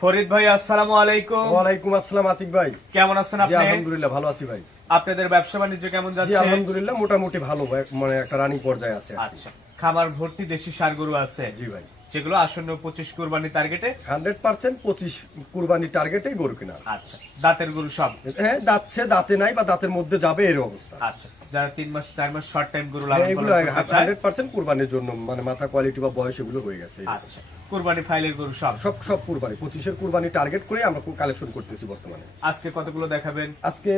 ফরিদ ভাই আসসালামু আলাইকুম। ওয়ালাইকুম আসসালাম আতিক ভাই। কেমন আছেন আপনি? আলহামদুলিল্লাহ ভালো আছি ভাই। আপনাদের ব্যবসা বাণিজ্য কেমন যাচ্ছে? আলহামদুলিল্লাহ মোটামুটি ভালো মানে একটা রানিং পর্যায়ে আছে আচ্ছা। খাবার ভর্তি দেশি সার গরু আছে। জি ভাই। যেগুলো আসন্ন পঁচিশ কুরবানি টার্গেটে হান্ড্রেড পার্সেন্ট পঁচিশ কুরবানি টার্গেটেই গরু কিনা আচ্ছা। দাঁতের গরু সব? হ্যাঁ দাঁতছে দাঁতে নাই বা দাঁতের মধ্যে যাবে এর অবস্থা। আচ্ছা। যারা তিন মাস চার মাস শর্ট টাইম গরু হ্যাঁ, লালন এগুলো হান্ড্রেড পার্সেন্ট কুরবানির জন্য মানে মাথা কোয়ালিটি বা বয়স এগুলো হয়ে গেছে। আচ্ছা কুরবানি ফাইলের গরু সব? সব সব কুরবানি পঁচিশের কুরবানি টার্গেট করে আমরা কালেকশন করতেছি বর্তমানে। আজকে কতগুলো দেখাবেন? আজকে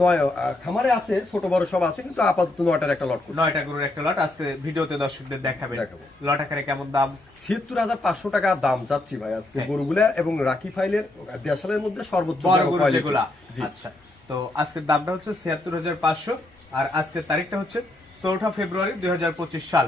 নয় খামারে আছে ছোট বড় সব আছে কিন্তু আপাতত নয়টার একটা লট নয়টা গরুর একটা লট আজকে ভিডিওতে দর্শকদের দেখাবেন। লট আকারে কেমন দাম? ছিয়াত্তর হাজার পাঁচশো টাকা দাম চাচ্ছি ভাই আজকে হ্যাঁ। গরুগুলা এবং রাখি ফাইলের দেশালের মধ্যে সর্বোচ্চ বড় বড় গরু যেগুলা। আচ্ছা তো আজকের দামটা হচ্ছে ছিয়াত্তর হাজার পাঁচশো। আর আজকের তারিখটা হচ্ছে চৌঠা ফেব্রুয়ারি দুই হাজার পঁচিশ সাল।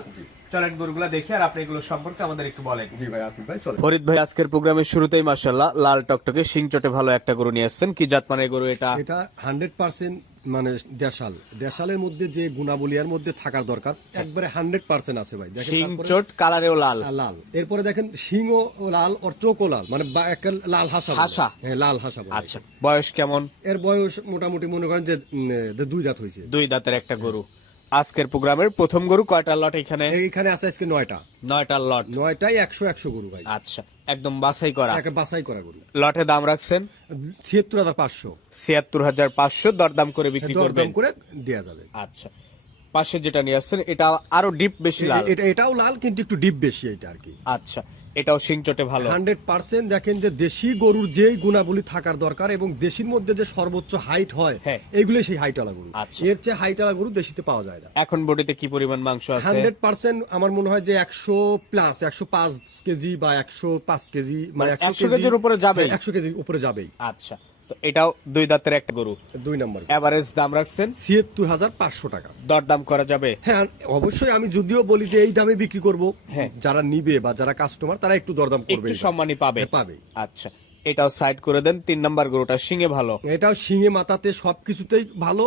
চলেন গরুগুলা দেখি আর আপনি এগুলো সম্পর্কে আমাদের একটু বলেন। জি ভাই আপনি ভাই চলে ফরিদ ভাই আজকের প্রোগ্রামের শুরুতেই মাসাল্লাহ লাল টকটকে শিং চটে ভালো একটা গরু নিয়ে আসছেন কি জাত মানের গরু এটা? এটা হান্ড্রেড পার্সেন্ট মানে দেশাল। দেশালের মধ্যে যে গুণাবলীর মধ্যে থাকার দরকার একবারে হান্ড্রেড পার্সেন্ট আছে ভাই। দেখেন চোট কালারেও লাল। লাল। এরপরে দেখেন শিংও লাল ওর চোখও লাল। মানে একটা লাল হাসা হাসা। হ্যাঁ লাল হাসা আচ্ছা বয়স কেমন? এর বয়স মোটামুটি মনে করেন যে দুই দাঁত হয়েছে। দুই দাঁতের একটা গরু। আজকের প্রোগ্রামের প্রথম গরু কয়টা লট এখানে? এইখানে আছে আজকে নয়টা। নয়টা লট নয়টাই একশো একশো গরু ভাই। আচ্ছা একদম বাছাই করা। একটা বাছাই করা গরু। লটে দাম রাখছেন? ছিয়াত্তর হাজার পাঁচশো। ছিয়াত্তর হাজার পাঁচশো দরদাম করে বিক্রি করবেন। দরদাম করে দেওয়া যাবে। আচ্ছা পাশে যেটা নিয়ে আসছেন এটা আরও ডিপ বেশি লাল। এটা এটাও লাল কিন্তু একটু ডিপ বেশি এটা আর কি। আচ্ছা এটাও শিং চটে ভালো। হান্ড্রেড পার্সেন্ট দেখেন যে দেশি গরুর যেই গুণাবলী থাকার দরকার এবং দেশির মধ্যে যে সর্বোচ্চ হাইট হয় হ্যাঁ। এইগুলো সেই হাইটালা গরু। আচ্ছা। এর চেয়ে হাইটালা গরু দেশিতে পাওয়া যায় না। এখন বডিতে কি পরিমাণ মাংস আছে? হান্ড্রেড পার্সেন্ট আমার মনে হয় যে একশো প্লাস একশো পাঁচ কেজি বা একশো পাঁচ কেজি মানে 100 কেজির উপরে যাবে একশো কেজির উপরে যাবেই। আচ্ছা। তো এটাও দুই দাঁতের একটা গরু। দুই নম্বর। এভারেজ দাম রাখছেন? ছিয়াত্তর হাজার পাঁচশো টাকা। দরদাম করা যাবে? হ্যাঁ অবশ্যই আমি যদিও বলি যে এই দামে বিক্রি করব। হ্যাঁ। যারা নিবে বা যারা কাস্টমার তারা একটু দরদাম করবে একটু সম্মানই পাবে। হ্যাঁ, পাবে। আচ্ছা এটাও সাইড করে দেন। তিন নাম্বার গরুটা শিঙে ভালো। এটাও শিঙে মাথাতে সবকিছুতেই ভালো।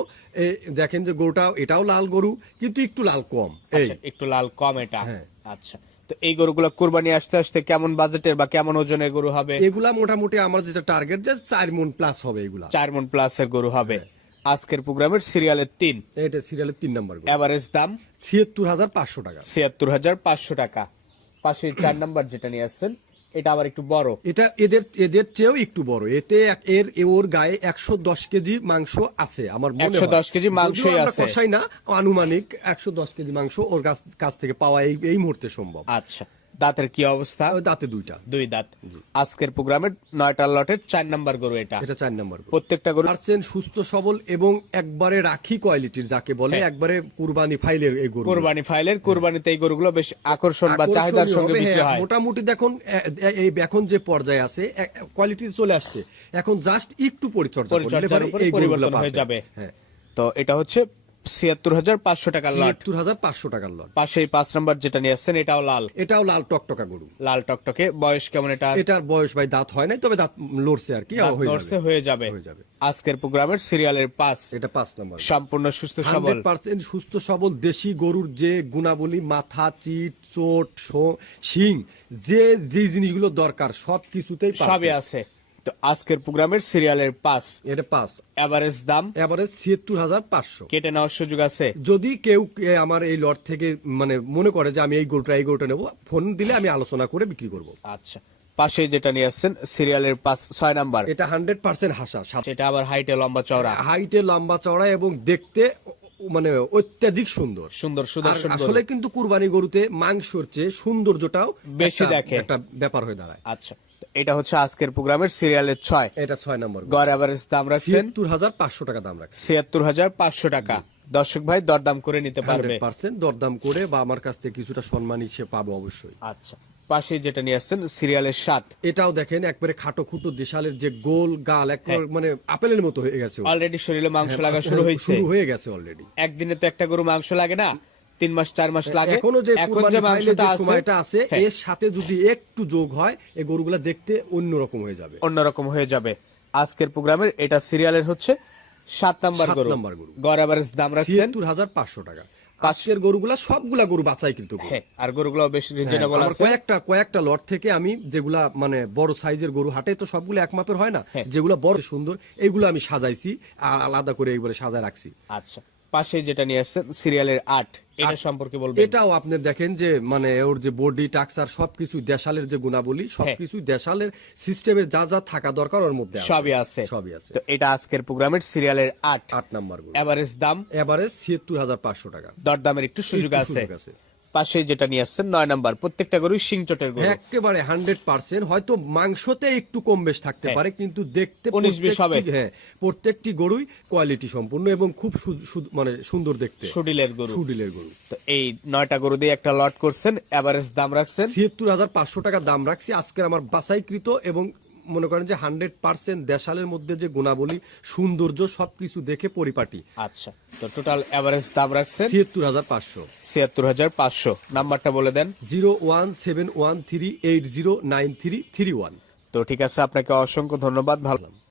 দেখেন যে গরুটা এটাও লাল গরু কিন্তু একটু লাল কম। আচ্ছা একটু লাল কম এটা। হ্যাঁ। আচ্ছা তো এই গরুগুলো কুরবানি আসতে আসতে কেমন বাজেটের বা কেমন ওজনের গরু হবে? এগুলা মোটামুটি আমার যেটা টার্গেট যে চার মন প্লাস হবে এগুলা। চার মন প্লাসের গরু হবে। হ্যাঁ। আজকের প্রোগ্রামের সিরিয়ালের তিন। এটা সিরিয়ালের তিন নম্বর এভারেজ দাম? ছিয়াত্তর হাজার পাঁচশো টাকা। ছিয়াত্তর হাজার পাঁচশো টাকা। পাশে চার নাম্বার যেটা নিয়ে আসছেন এটা আবার একটু বড়। এটা এদের এদের চেয়েও একটু বড়। এতে এর ওর গায়ে একশো দশ কেজি মাংস আছে আমার একশো দশ কেজি মাংস আছে। কষাই না আনুমানিক একশো দশ কেজি মাংস ওর কাছ কাছ থেকে পাওয়া এই এই মুহূর্তে সম্ভব। আচ্ছা। দাঁতের কি অবস্থা? ওই দাঁতে দুইটা। দুই দাঁত। আজকের প্রোগ্রামে নয়টা লটের চার নাম্বার গরু এটা। এটা চার নম্বর প্রত্যেকটা গরু পার্সেন্ট সুস্থ সবল এবং একবারে রাখি কোয়ালিটির যাকে বলে হ্যাঁ। একবারে কুরবানি ফাইলের এই গরু। কোরবানি ফাইলের কোরবানিতে এই গরুগুলো বেশ আকর্ষণ বা চাহিদার সঙ্গে বিক্রি হয় মোটামুটি দেখুন এই এখন যে পর্যায়ে আছে কোয়ালিটি চলে আসছে। এখন জাস্ট একটু পরিচর্যা করলে এই গরুগুলো পরিবর্তন হয়ে যাবে। হ্যাঁ। তো এটা হচ্ছে ছিয়াত্তর হাজার পাঁচশো টাকার লট ছিয়াত্তর হাজার পাঁচশো টাকার লট পাশে পাঁচ নাম্বার যেটা নিয়ে আসছেন এটাও লাল। এটাও লাল টকটকা গরু। লাল টকটকে। বয়স কেমন এটা? এটার বয়স ভাই দাঁত হয় নাই তবে দাঁত লড়ছে আর কি দাঁত হয়ে যাবে। আজকের প্রোগ্রামের সিরিয়ালের পাঁচ। এটা পাঁচ নম্বর। সম্পূর্ণ সুস্থ সবল। পার্সেন্ট সুস্থ সবল দেশি গরুর যে গুণাবলী মাথা চিট চোট শো- যে যে জিনিসগুলো দরকার সব কিছুতেই। সবই আছে। তো আজকের প্রোগ্রামের সিরিয়ালের পাঁচ এটা পাঁচ এভারেজ দাম? এবারে ছিয়াত্তর হাজার পাঁচশো। কেটে নেওয়ার সুযোগ আছে? যদি কেউ আমার এই লট থেকে মানে মনে করে যে আমি এই গরুটা এই নেব ফোন দিলে আমি আলোচনা করে বিক্রি করব। আচ্ছা। পাশে যেটা নিয়ে আসছেন সিরিয়ালের পাঁচ ছয় নাম্বার। এটা হান্ড্রেড পার্সেন্ট হাসা সেটা আবার হাইটে লম্বা চওড়া। হাইটে লম্বা চওড়া এবং দেখতে মানে অত্যাধিক সুন্দর। সুন্দর সুদর্শন আসলে কিন্তু কুরবানি গরুতে মাংসর চেয়ে সৌন্দর্যটাও বেশি দেখে। একটা ব্যাপার হয়ে দাঁড়ায়। আচ্ছা। এটা হচ্ছে আজকের প্রোগ্রামের সিরিয়ালের ছয়। এটা ছয় নম্বর গড় এভারেজ দাম রাখছেন। ছিয়াত্তর হাজার পাঁচশো টাকা দাম রাখছে ছিয়াত্তর হাজার পাঁচশো টাকা। দর্শক ভাই দরদাম করে নিতে পারবে। পার্সেন্ট দরদাম করে বা আমার কাছ থেকে কিছুটা সম্মানই সে পাবো অবশ্যই। আচ্ছা পাশে যেটা নিয়ে আসছেন সিরিয়ালের সাত। এটাও দেখেন একবারে খাটো খুটো দেশালের যে গোল গাল এক হ্যাঁ। মানে আপেলের মতো হয়ে গেছে অলরেডি শরীরে মাংস লাগা শুরু হয়েছে। শুরু হয়ে গেছে অলরেডি একদিনে তো একটা গরু মাংস লাগে না। তিন মাস চার মাস লাগে। এখনও যে সময়টা আছে হ্যাঁ, এর সাথে যদি একটু যোগ হয় এই গরুগুলা দেখতে অন্যরকম হয়ে যাবে। অন্যরকম হয়ে যাবে। আজকের প্রোগ্রামের এটা সিরিয়ালের হচ্ছে সাত নাম্বার গরু। নাম্বার গরু। গড় এভারেজ দাম রাখছেন হাজার পাঁচশো টাকা। আজকের গরুগুলা সবগুলা গরু বাছাইকৃত গরু। হ্যাঁ আর গরুগুলো বেশ হ্যাঁ, রিজনেবল আছে। কয়েকটা কয়েকটা লট থেকে আমি যেগুলা মানে বড় সাইজের গরু হাটে তো সবগুলো এক মাপের হয় না হ্যাঁ। যেগুলা বড় সুন্দর এইগুলো আমি সাজাইছি আর আলাদা করে এইগুলো সাজায় রাখছি। আচ্ছা। পাশে যেটা নিয়ে আসছেন সিরিয়ালের আট এটা সম্পর্কে বলবেন। এটাও আপনি দেখেন যে মানে ওর যে বডি টাক্সার সবকিছু দেশালের যে গুণাবলী সবকিছু দেশালের সিস্টেমের যা যা থাকা দরকার ওর মধ্যে সবই আছে। সবই আছে। তো এটা আজকের প্রোগ্রামের সিরিয়ালের আট। আট নাম্বার এভারেজ দাম? এভারেজ ছিয়াত্তর হাজার পাঁচশো টাকা। দরদামের একটু সুযোগ আছে। পাশে যেটা নিয়ে আসছেন নয় নাম্বার প্রত্যেকটা গরুই শিংচটের গরু। একেবারে হান্ড্রেড পার্সেন্ট হয়তো মাংসতে একটু কম বেশ থাকতে হ্যাঁ। পারে কিন্তু দেখতে উনিশ বিশ হবে। হ্যাঁ প্রত্যেকটি গরুই কোয়ালিটি সম্পূর্ণ এবং খুব মানে সুন্দর দেখতে। সুডিলের গরু। সুডিলের গরু। তো এই নয়টা গরু দিয়ে একটা লট করছেন এভারেজ দাম রাখছেন। ছিয়াত্তর হাজার পাঁচশো টাকা দাম রাখছি আজকের আমার বাছাইকৃত এবং মনে করেন যে হান্ড্রেড পার্সেন্ট দেশালের মধ্যে যে গুণাবলী সৌন্দর্য সবকিছু দেখে পরিপাটি। আচ্ছা তো টোটাল এভারেজ দাম রাখছে ছিয়াত্তর হাজার পাঁচশো। ছিয়াত্তর হাজার পাঁচশো। নাম্বারটা বলে দেন। Zero one seven one three eight zero nine three three one. তো ঠিক আছে আপনাকে অসংখ্য ধন্যবাদ ভালো